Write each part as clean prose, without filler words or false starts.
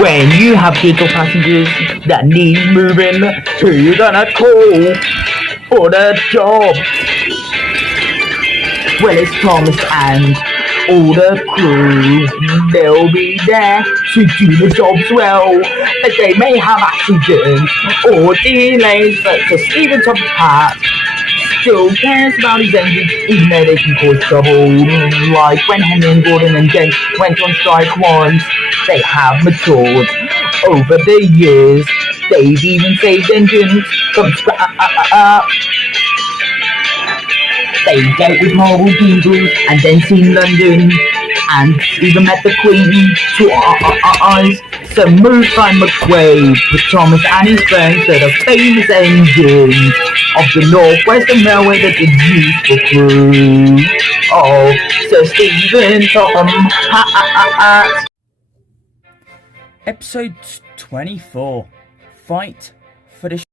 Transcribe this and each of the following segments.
When you have vehicle passengers that need moving, who you gonna call for the job? Well, it's Thomas and all the crew. They'll be there to do the jobs well, but they may have accidents or delays, but the Stephen Thomas Hat still cares about his engines, even though they can cause trouble. Like when Henry and Gordon and Jen went on strike once, they have matured over the years. They've even saved engines from scrap. They dealt with horrible diesels and then seen London and even met the Queen to our eyes. So moved by McQuaid with Thomas and his friends to the famous engines of the North Western Railway that did use the crew of Sir Stephen Thomas. Episode 24, Fight for the Show.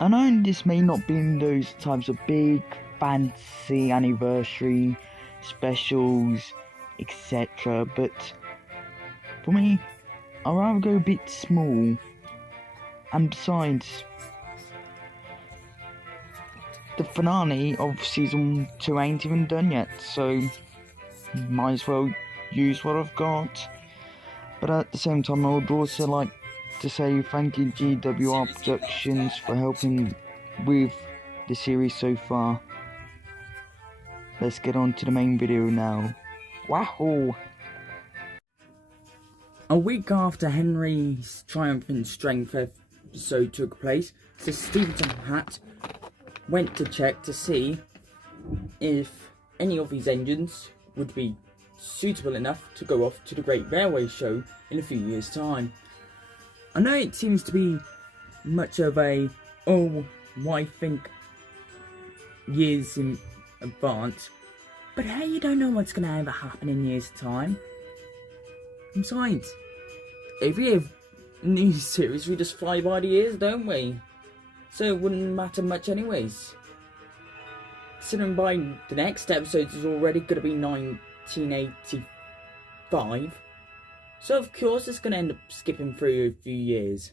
I know this may not be in those types of big fancy anniversary specials, etc., but for me, I'd rather go a bit small. And besides, the finale of season 2 ain't even done yet, so might as well use what I've got. But at the same time, I would also like to say thank you GWR Productions for helping with the series so far. Let's get on to the main video now. Wahoo! A week after Henry's triumphant strength episode took place, Sir Stephen Hat went to check to see if any of his engines would be suitable enough to go off to the Great Railway Show in a few years' time. I know it seems to be much of a, oh, why think years in advance, but hey, you don't know what's going to ever happen in years' time. Besides, every year new series we just fly by the years, don't we? So it wouldn't matter much anyways. Considering by the next episode is already going to be 1985, so of course it's going to end up skipping through a few years.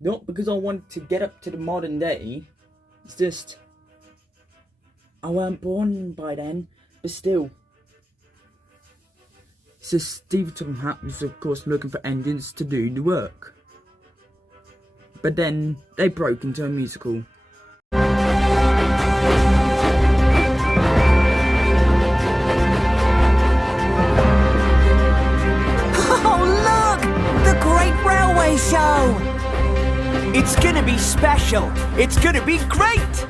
Not because I want to get up to the modern day, it's just I weren't born by then, but still. So Stephen Thomas was of course looking for engines to do the work. But then they broke into a musical. Oh look! The Great Railway Show! It's gonna be special. It's gonna be great.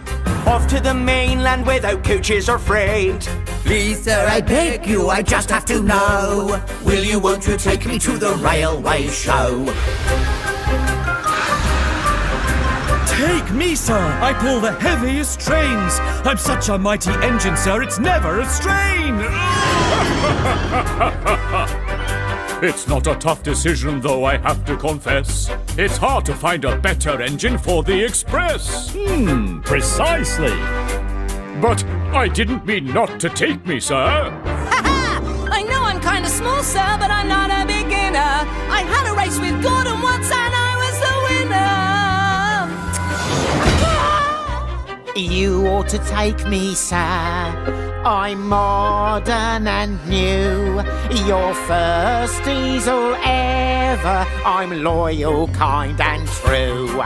Off to the mainland without coaches or freight. Please sir, I beg you, I just have to know. Will you, won't you take me to the railway show? Take me, sir! I pull the heaviest trains! I'm such a mighty engine, sir, it's never a strain! It's not a tough decision, though, I have to confess. It's hard to find a better engine for the Express. Precisely! But I didn't mean not to take me, sir. I know I'm kind of small, sir, but I'm not a beginner. I had a race with Gordon once and I was the winner. You ought to take me, sir. I'm modern and new. Your first diesel ever. I'm loyal, kind and true.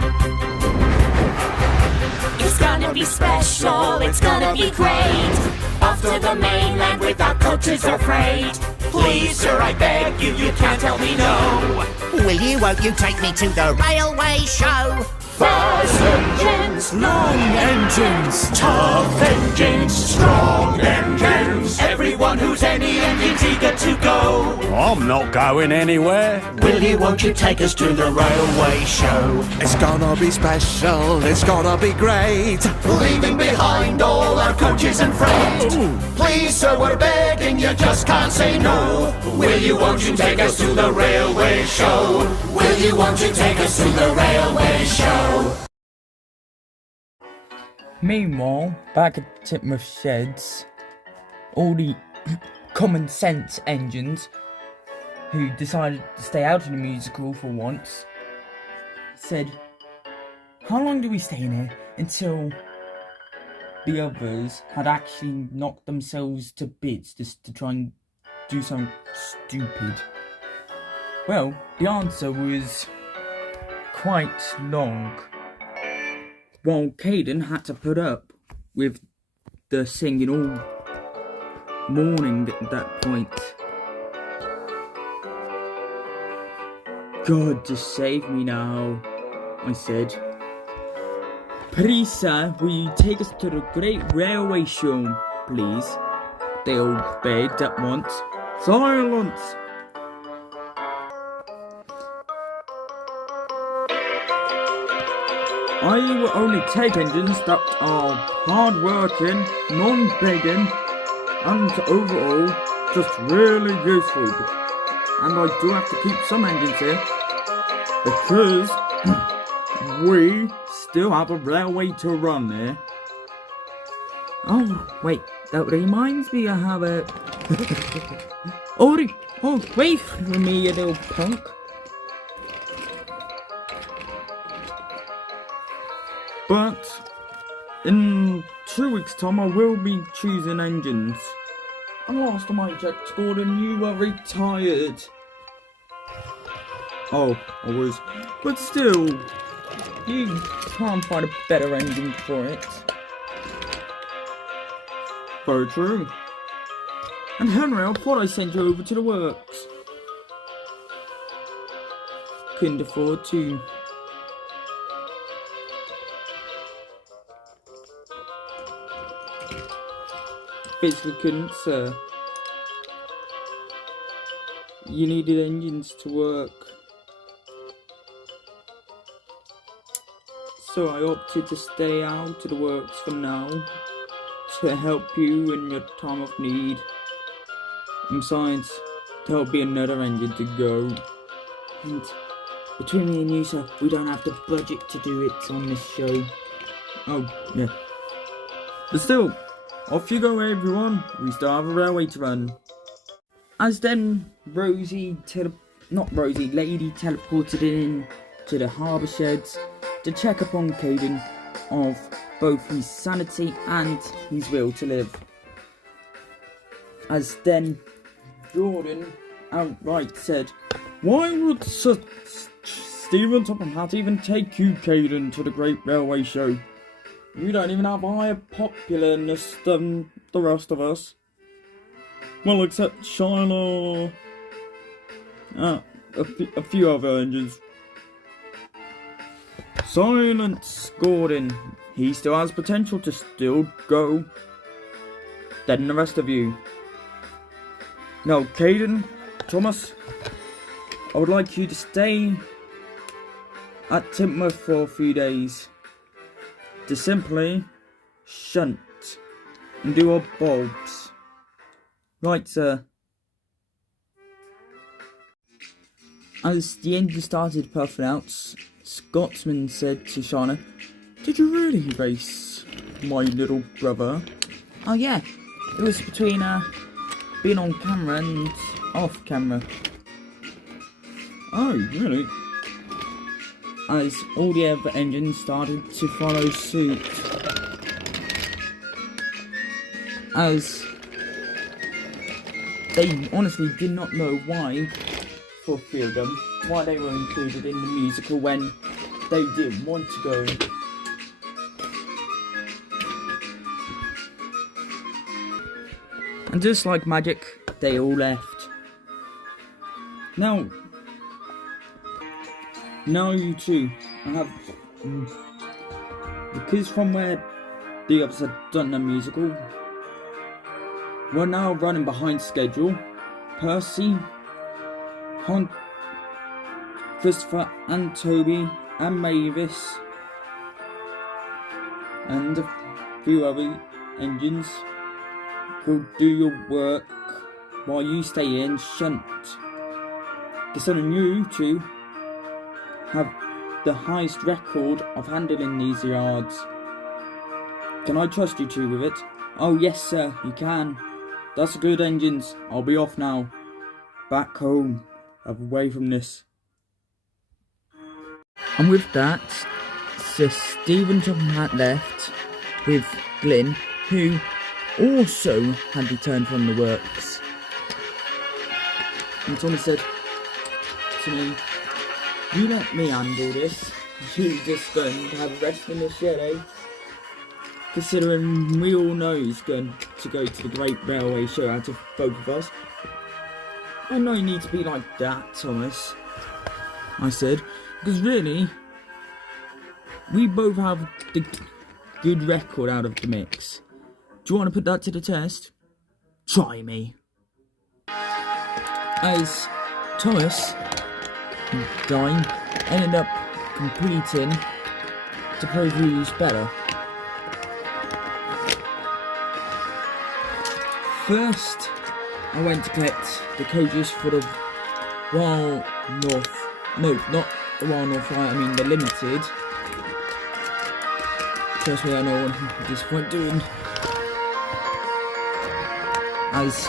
It's gonna be special, it's gonna be great. Off to the mainland without coaches or freight. Please, sir, I beg you, you can't tell me no. Will you, won't you take me to the railway show? Fast engines, Long engines! tough engines, strong engines. Everyone who's any engine's eager to go. I'm not going anywhere. Will you, won't you take us to the railway show? It's gonna be special, it's gonna be great. Leaving behind all our coaches and freight. Please, sir, we're begging you, just can't say no. Will you, won't you take us to the railway show? Will you, won't you take us to the railway show? Meanwhile, back at Tidmouth sheds, all the common sense engines who decided to stay out of the musical for once, said, "How long do we stay in here until the others had actually knocked themselves to bits just to try and do something stupid?" Well, the answer was quite long. While Caden had to put up with the singing all morning at that point. "God, just save me now," I said. "Please, sir, will you take us to the Great Railway Show, please?" They all begged at once. "Silence!" "I will only take engines that are hard-working, non-begging, and overall just really useful. And I do have to keep some engines here, because we still have a railway to run here." "Oh, wait, that reminds me, I have a..." Oh, wait for me, you little punk." But in 2 weeks' time, I will be choosing engines. And last time I checked, Gordon, you were retired. Oh, I was. But still, you can't find a better engine for it. Very true. And Henry, I thought I sent you over to the works. Couldn't afford to. Physically couldn't, sir. You needed engines to work. So I opted to stay out of the works for now, to help you in your time of need. And besides, there'll be another engine to go. And between me and you, sir, we don't have the budget to do it on this show. Oh, yeah. But still, off you go, everyone. We still have a railway to run. As then Lady teleported in to the harbour sheds to check upon Caden of both his sanity and his will to live. As then Jordan outright said, "Why would Sir Stephen Topham even take you, Caden, to the Great Railway Show? You don't even have higher popularness than the rest of us. Well, except Shiloh. A few other engines." "Silence, Gordon. He still has potential to still go. Then the rest of you. Now, Caden, Thomas, I would like you to stay at Tidmouth for a few days to simply shunt and do our bulbs. Right, sir." As the engine started puffing out, Scotsman said to Shana, "Did you really race my little brother?" "Oh yeah, it was between being on camera and off camera." "Oh, really?" As all the other engines started to follow suit. As they honestly did not know why, for three of them, why they were included in the musical when they didn't want to go. And just like magic, they all left. Now you two, I have, because from where the others had done the musical, we're now running behind schedule. Percy, Christopher and Toby and Mavis and a few other engines will do your work while you stay in shunt. Considering you two have the highest record of handling these yards, can I trust you two with it? Oh yes sir, you can. That's good, engines. I'll be off now. Back home. away from this. And with that, Sir Stephen Tom had left with Glyn, who also had returned from the works. And Thomas said to me, "You let me handle this. You just going to have a rest in the shed, eh? Considering we all know he's going to go to the Great Railway Show out of both of us." "I know you need to be like that, Thomas," I said, "because really, we both have the good record out of the mix. Do you want to put that to the test? Try me." As Thomas dying ended up competing to prove who's better. First, I went to collect the coaches for the Wild North. No, not the Wild North Flight, I mean the Limited. Trust me, I know what at this point doing. As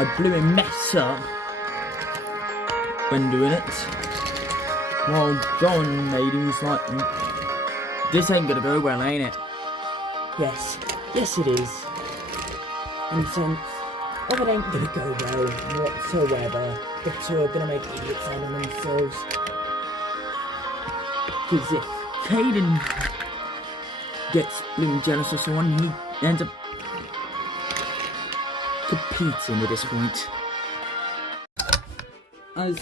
I blew a mess up when doing it. While John made him was like, "This ain't gonna go well, ain't it?" Yes it is. In the sense of it ain't gonna go well whatsoever. The two are gonna make idiots out of themselves. Because if Caden gets blooming jealous of someone, he ends up competing at this point. As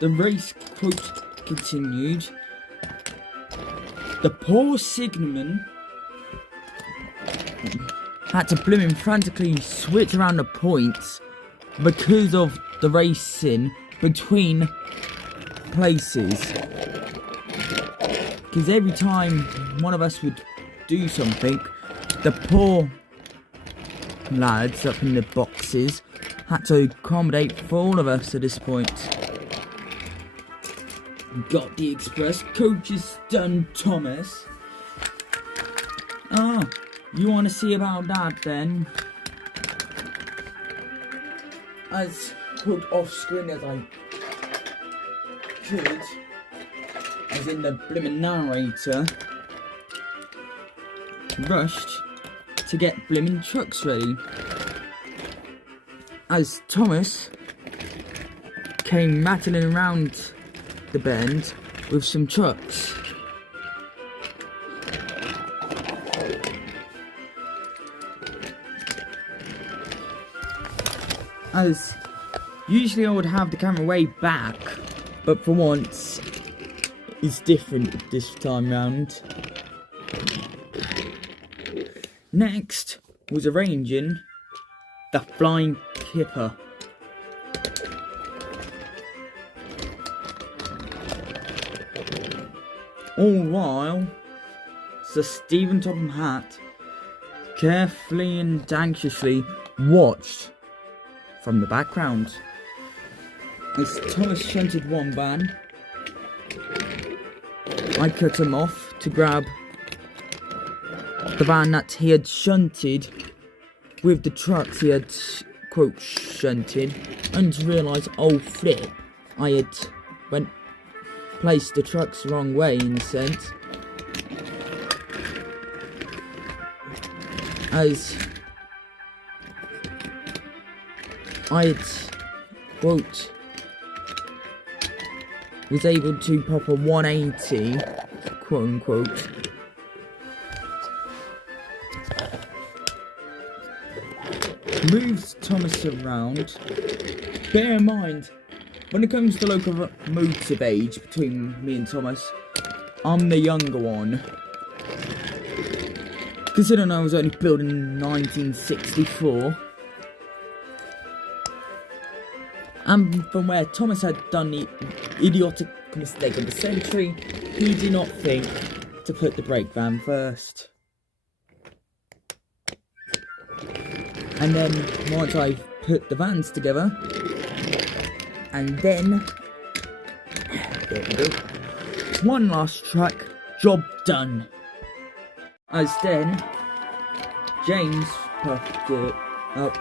the race quote continued, the poor signalman had to blooming frantically switch around the points because of the racing between places. Because every time one of us would do something, the poor lads up in the boxes had to accommodate for all of us at this point. Got the express coaches done, Thomas. Oh, you want to see about that then? As put off screen as I could, as in the blimmin' narrator, rushed to get blimmin' trucks ready. As Thomas came rattling around the bend with some trucks. As usually I would have the camera way back, but for once it's different this time round. Next was arranging the flying kipper. All while Sir Stephen Topham Hatt carefully and anxiously watched from the background. As Thomas shunted one van, I cut him off to grab the van that he had shunted with the trucks he had, quote, shunted, and to realise, oh flip, I had placed the trucks the wrong way in a sense. As I had, quote, was able to pop a 180, quote unquote, moves Thomas around. Bear in mind, when it comes to locomotive age between me and Thomas, I'm the younger one. Considering I was only built in 1964. And from where Thomas had done the idiotic mistake of the century, he did not think to put the brake van first. And then once I put the vans together, and then there we go, one last track, job done. As then James puffed it up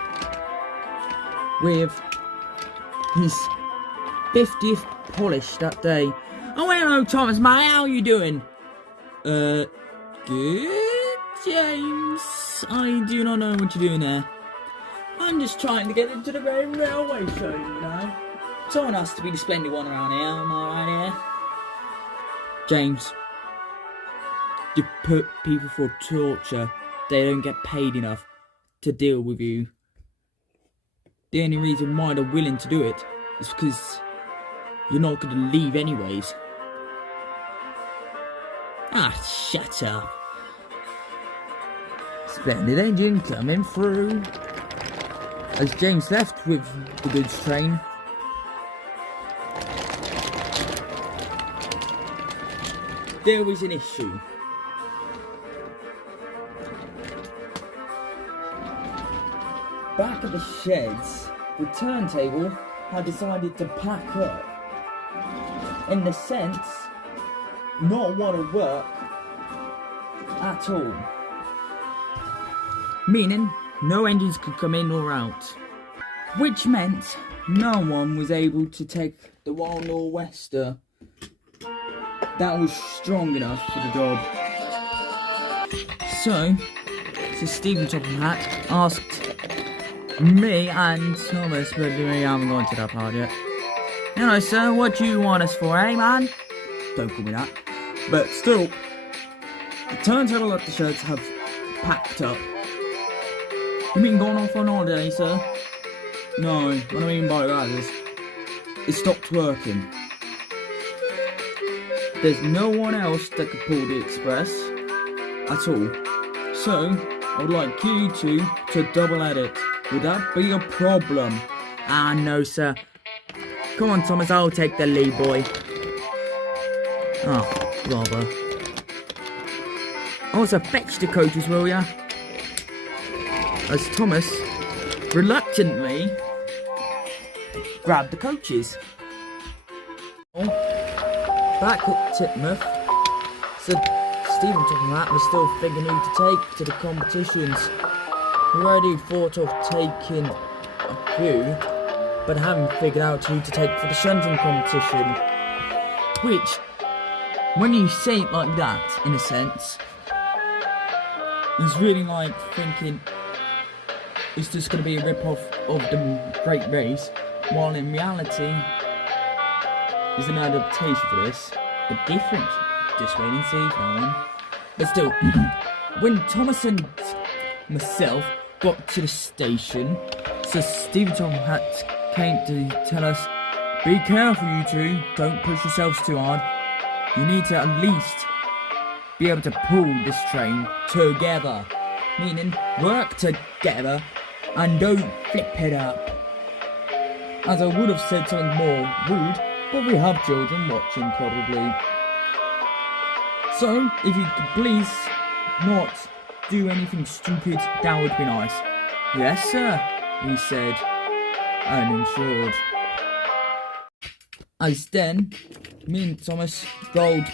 with his 50th polish that day. Oh, hello, Thomas, mate. How are you doing? Good, James. I do not know what you're doing there. I'm just trying to get into the Great Railway Show, you know. Someone has to be the splendid one around here, am I right here? James, you put people through torture. They don't get paid enough to deal with you. The only reason why they're willing to do it is because you're not going to leave anyways. Ah, shut up. Splendid engine coming through. As James left with the goods train, there was an issue. Back at the sheds, the turntable had decided to pack up. In a sense, not want to work at all. Meaning, no engines could come in or out. Which meant no one was able to take the Royal Nor'Wester that was strong enough for the job. So Stephen Top Hat asked me and Thomas, but we haven't gone to that part yet. You know, sir, what do you want us for, eh, man? Don't call me that. But still, the turntable at the sheds have packed up. You mean gone off on holiday, sir? No, what I mean by that is, it stopped working. There's no one else that could pull the express at all. So, I would like you two to double edit. Would that be a problem? Ah, no, sir. Come on, Thomas, I'll take the lead, boy. Oh, rather. Also, fetch the coaches, will ya? As Thomas reluctantly grabbed the coaches. Back at Tidmouth, said Stephen talking about was still figuring who to take to the competitions. He already thought of taking a few, but haven't figured out who to take for the shunting competition. Which, when you say it like that, in a sense, he's really like thinking it's just going to be a rip-off of the Great Race, while in reality, there's an adaptation for this, but different. Just wait and see, Colin. But still, when Thomas and myself got to the station, so Stephen Tom Hat came to tell us, be careful you two, don't push yourselves too hard. You need to at least be able to pull this train together. Meaning, work together and don't flip it up. As I would have said something more rude, but we have children watching probably. So, if you could please not do anything stupid, that would be nice. Yes, sir, he said, uninsured. As then, me and Thomas rolled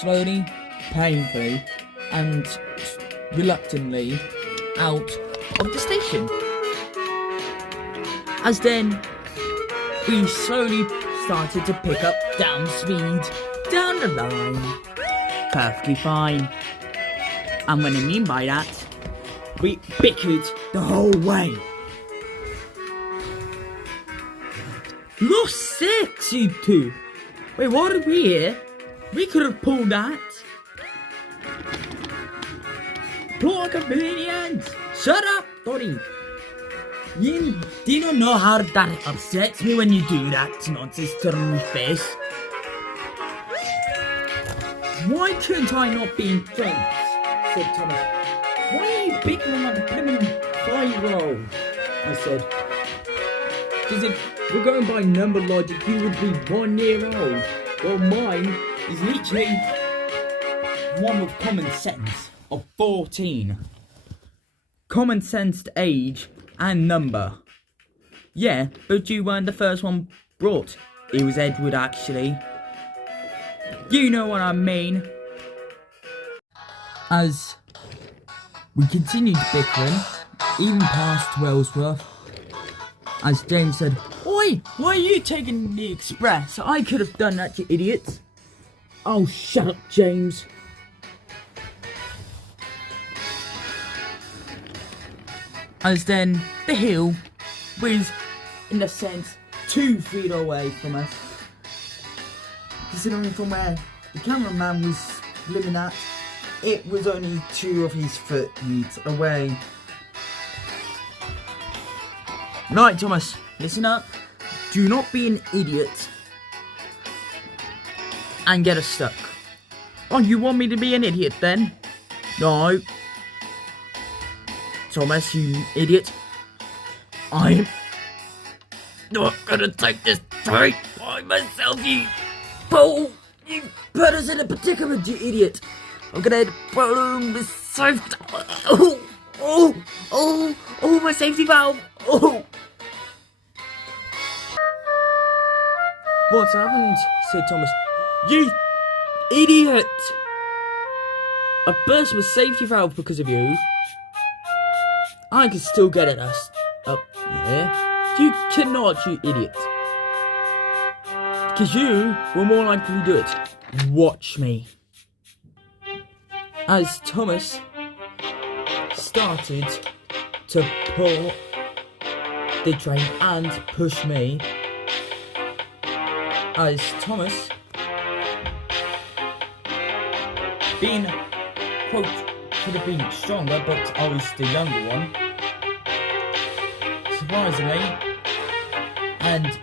slowly, painfully, and reluctantly out of the station. As then, we slowly started to pick up down speed, down the line. Perfectly fine. And what I mean by that, we bickered the whole way. You're 6, you two. Wait, what did we hear? We could have pulled that. Poor convenience. Shut up, buddy. You do not know how that upsets me when you do that nonsense to my face. Why couldn't I not be in front? Said Thomas. Why are you bickering like a pen and 5-year-old? I said. Because if we're going by number logic, you would be 1 year old. Well, mine is literally one with common sense of 14. Common sensed age and number. Yeah, but you weren't the first one brought. It was Edward, actually. You know what I mean. As we continued bickering, even past Wellsworth, as James said, "Oi, Why are you taking the express? I could have done that, you idiot. Oh, shut up, James. As then, the hill was, in a sense, 2 feet away from us. Considering from where the cameraman was living at, it was only 2 of his foot away. Right, Thomas, listen up. Do not be an idiot and get us stuck. Oh, you want me to be an idiot then? No. Thomas, you idiot. I'm not gonna take this train by myself, you fool. You put us in a predicament, you idiot. I'm gonna boom the safety. Oh, my safety valve. Oh. What's happened? Said Thomas. You idiot! I burst my safety valve because of you. I can still get it up there. You cannot, you idiot. Because you were more likely to do it. Watch me. As Thomas started to pull the train and push me, as Thomas, being, quote, could have been stronger, but I was the younger one, surprisingly, and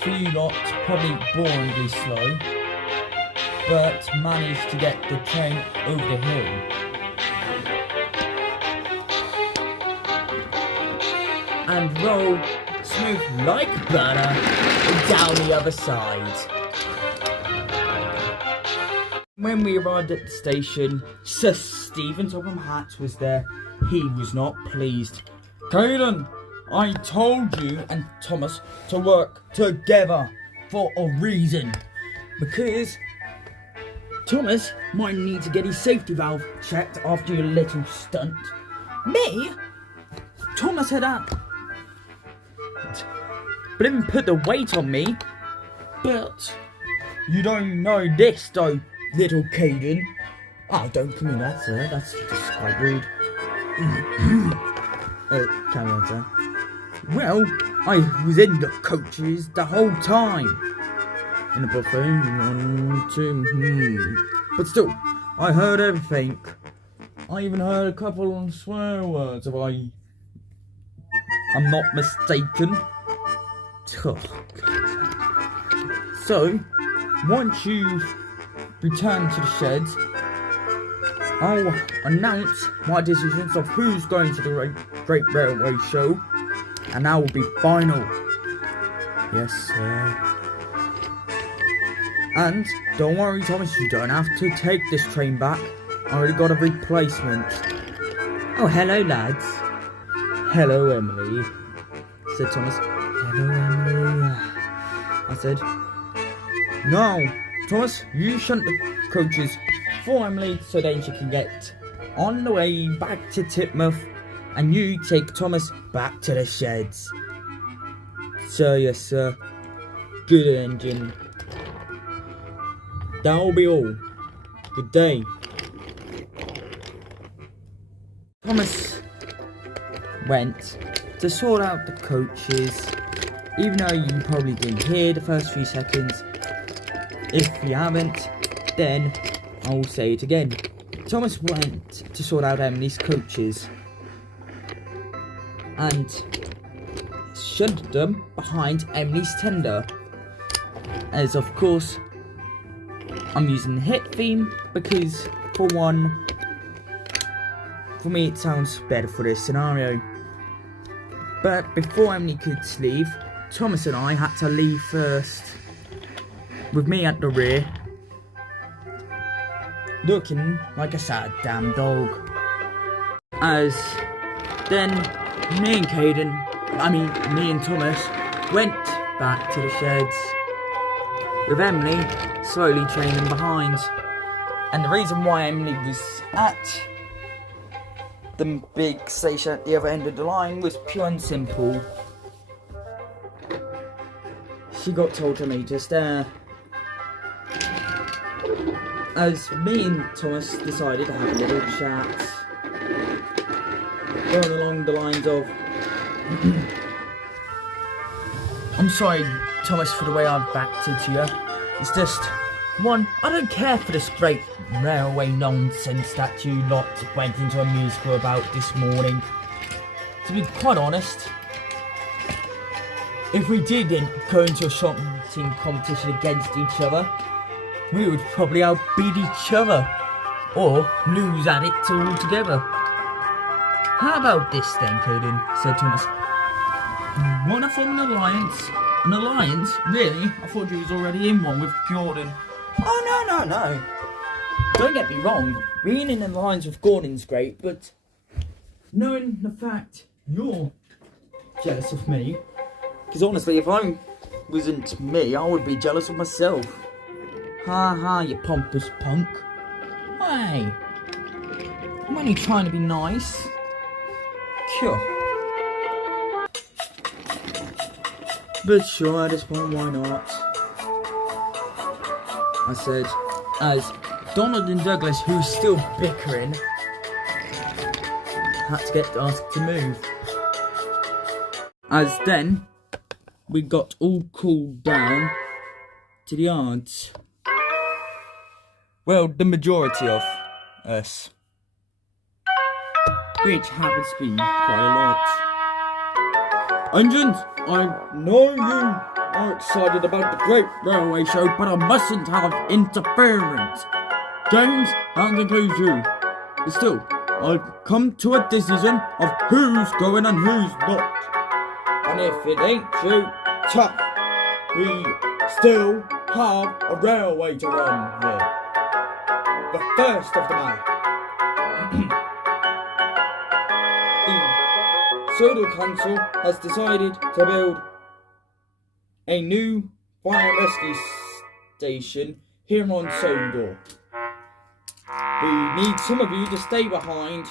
for you lot, probably boringly slow, but managed to get the train over the hill. And roll smooth like butter down the other side. When we arrived at the station, Sir Stephen Topham Hatt was there. He was not pleased. Caden, I told you and Thomas to work together for a reason. Because Thomas might need to get his safety valve checked after your little stunt. Me? Thomas had that. But didn't put the weight on me. But you don't know this though, little Caden. Oh, don't call me that, sir. That's quite rude. Carry on, sir. Well, I was in the coaches the whole time. In the buffet, 1, 2, But still, I heard everything. I even heard a couple of swear words if I'm not mistaken. Oh, so, once you've returned to the sheds, I'll announce my decisions of who's going to the Great Railway Show, and that will be final. Yes, sir. And don't worry, Thomas, you don't have to take this train back. I already got a replacement. Oh, hello, lads. Hello, Emily, said Thomas. Hello, Emily. I said, no, Thomas, you shunt the coaches for Emily so then she can get on the way back to Tidmouth, and you take Thomas back to the sheds. Sir, yes, sir. Good engine. That'll be all. Good day. Thomas went to sort out the coaches, even though you probably didn't hear the first few seconds. If you haven't, then I will say it again. Thomas went to sort out Emily's coaches and shunted them behind Emily's tender. As of course, I'm using the hit theme because, for one, for me it sounds better for this scenario. But before Emily could leave, Thomas and I had to leave first, with me at the rear, looking like a sad damn dog. As then me and Thomas went back to the sheds, with Emily slowly trailing behind. And the reason why Emily was at the big station at the other end of the line was pure and simple. she got told to meet us there. As me and Thomas decided to have a little chat, going along the lines of, I'm sorry, Thomas, for the way I've acted to you. It's just, one, I don't care for this great railway nonsense that you lot went into a musical about this morning. To be quite honest, if we did go into a shunting competition against each other, we would probably outbeat each other, or lose at it altogether. How about this then, Caden? Said Thomas. Wanna form an alliance? An alliance? Really? I thought you was already in one with Gordon. Oh, no. Don't get me wrong, being in an alliance with Gordon's great, but knowing the fact you're jealous of me, because honestly, if I wasn't me, I would be jealous of myself. Ha ha, you pompous punk. Hey, I'm only trying to be nice. Sure. But sure, at this point, why not? I said, as Donald and Douglas, who's still bickering, had to get asked to move. As then, we got all cooled down to the yards. Well, the majority of us. Which happens to be quite a lot. Engines, I know you are excited about the Great Railway Show, but I mustn't have interference. James, that includes you. But still, I've come to a decision of who's going and who's not. And if it ain't too tough, we still have a railway to run here. The first of the month. The Sodor Council has decided to build a new fire rescue station here on Sodor. We need some of you to stay behind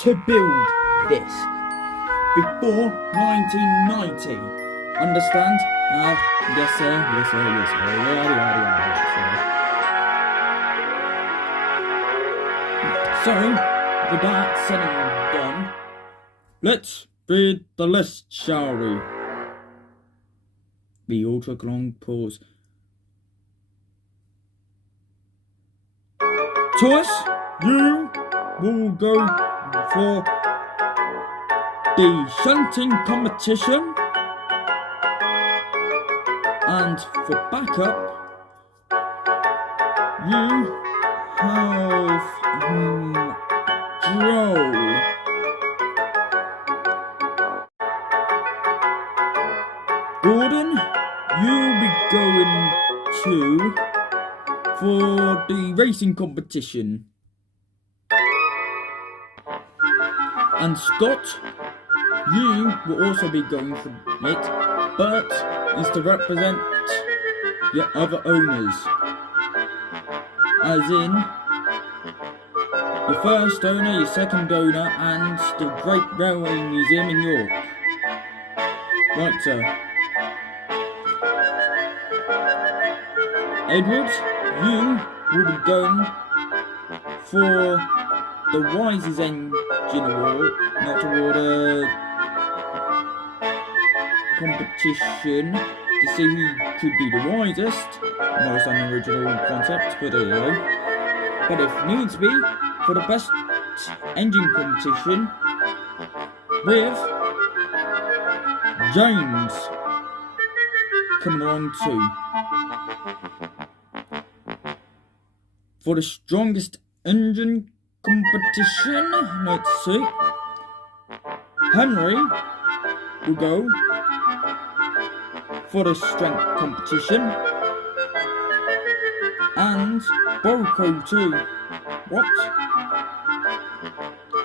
to build this before 1990. Understand? Yes sir, yes sir, yes sir, yes sir. So, with that said and done, let's read the list, shall we? We all took a long pause. Thomas, you will go for the shunting competition, and for backup, you have Joel. Gordon, you'll be going to for the racing competition. And Scott, you will also be going for it, but is to represent your other owners. As in, your first owner, your second owner, and the Great Railway Museum in York. Right, sir. Edward, you will be going for the Wisest Engine Award, not award, competition to see who could be the wisest. Most unoriginal concept, but there you go. But if needs be, for the best engine competition with James coming along too. For the strongest engine competition, let's see, Henry will go for the strength competition, and Boko too. What?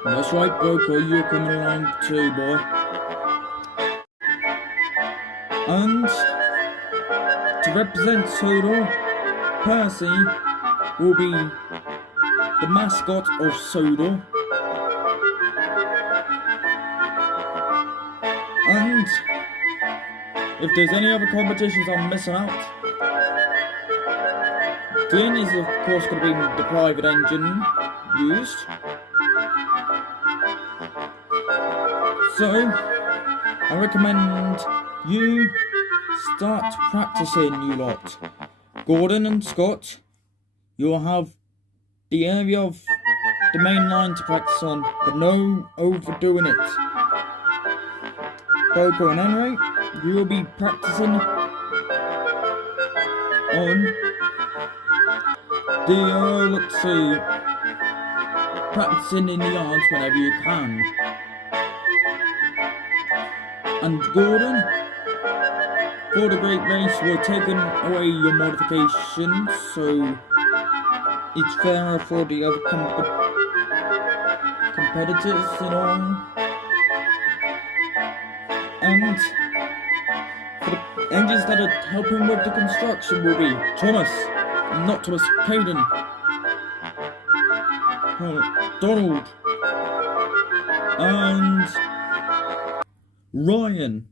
That's right, Boko, you're coming along too, boy. And to represent Sodor, Percy will be the mascot of Sodor. And if there's any other competitions I'm missing out, Dean is of course going to be the private engine used. So, I recommend you start practicing, you lot. Gordon and Scott, you'll have the area of the main line to practice on, but no overdoing it. Coco and Henry, you will be practicing on the, let's see, practicing in the yards whenever you can. And Gordon, for the Great Race, we're taking away your modifications, so it's fairer for the other competitors, you know. And for the engines that are helping with the construction will be Caden, Donald, and Ryan.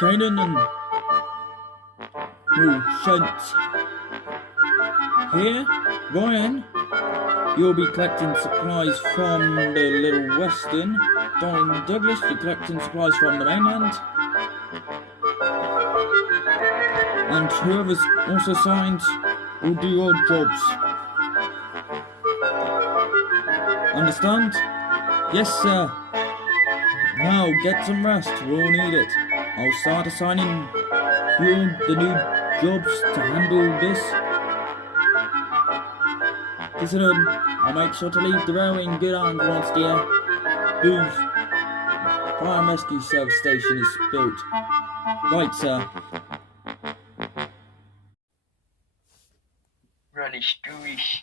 Caden and Shunt. Here, Ryan, you'll be collecting supplies from the Little Western. Donald and Douglas, you're collecting supplies from the mainland. And whoever's also signed will do your jobs. Understand? Yes, sir. Now get some rest, we'll need it. I'll start assigning you the new jobs to handle this. Listen, I'll make sure to leave the railway in good hands once the fire and rescue service station is built. Right, sir. Rubbish, gooish.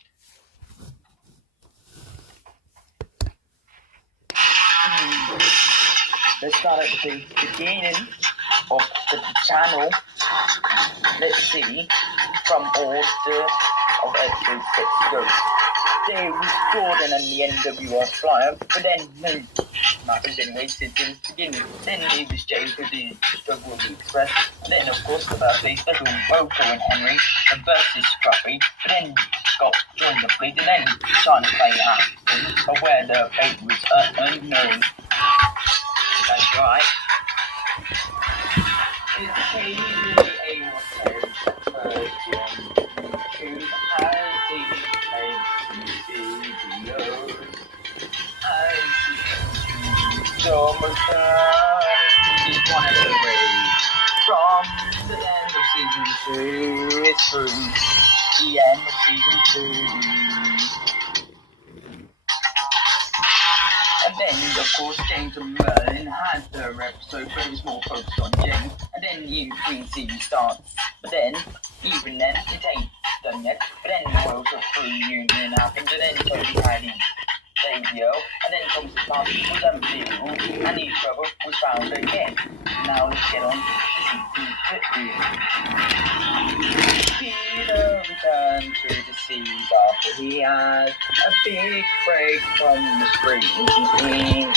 Let's start at the beginning of the channel. Let's see from order of episode 6 goes. There was Jordan and the NWR flyer, but then no matters anyway, since it was the beginning. Then there was Jay for the Struggle of the Express. And then of course the birthday special, Coco and Henry versus Scruffy. But then Scott joined the fleet and then trying to play out of where the fate was unknown. That's right. It's Caden is one of the ways from the end of season 2. It's through the end of season 2. And then, of course, James and Merlin had their episode, but it was more focused on James. And then the Queen season starts. But then, even then, it ain't done yet. But then the World Cup reunion happened, and then Toby had his debut, and then comes the party was unbelievable, and his brother was found again. Now let's get on to season 2. Peter returned to the seas after he had a big break from the screen.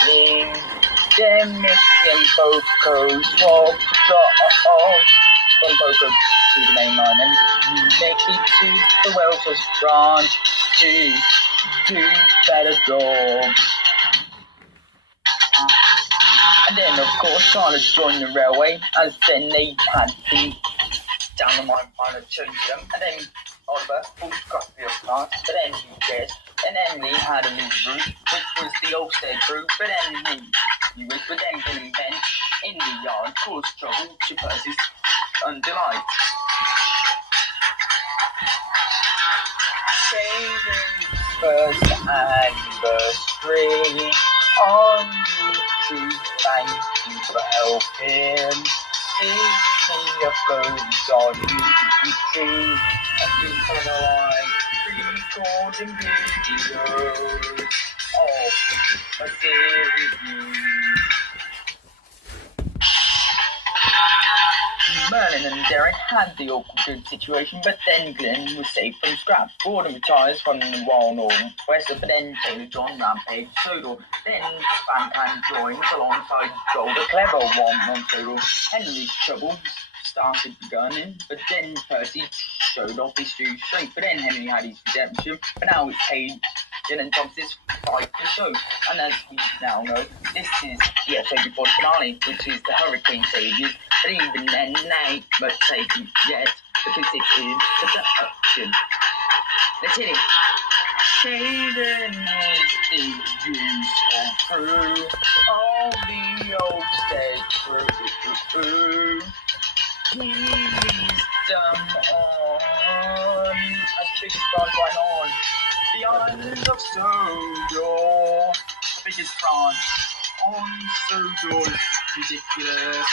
Then Mickey and Boko swapped from Boko to the main line, and Mickey to the Welshers branch to do better job. And then of course Charlotte joined the railway, as then they had the down the mine pilot chose them, and then Oliver pulled Scruffy apart, but then he did. And Emily had a new route, which was the Olstead route, but then he was with them getting bent in the yard caused trouble to Percy's undelight. First anniversary on YouTube, thank you for helping. It's me uploads on YouTube, and people like pre-recording videos of a series. Merlin and Derek had the awkward situation, but then Glenn was saved from scrap. Gordon retires from the Wild North West, but then Taylor John Rampage Sodal. Then Spanpan joins alongside Joel the Clever one on Sodal. Henry's troubles started gunning, but then Percy showed off his true strength. But then Henry had his redemption, but now it's Caden and Thomas fight the show. And as we now know, this is the episode before the finale, which is the Hurricane Saviors. But even then, they ain't much taken yet, because it is production. Let's hit it. Caden is the useful crew, all the old stage crew. He leads them on as big France went on the island of Sodor, the biggest France on Sodor, ridiculous.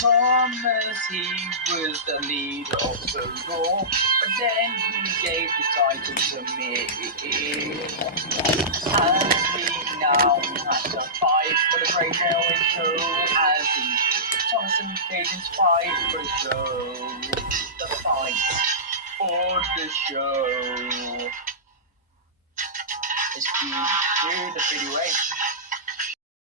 Thomas, he was the leader of Sodor, but then he gave the title to me. As we now have to fight for the great railway show, as in Thomas and Caden's fight for the show, the fight for the show. Let's do the video 8.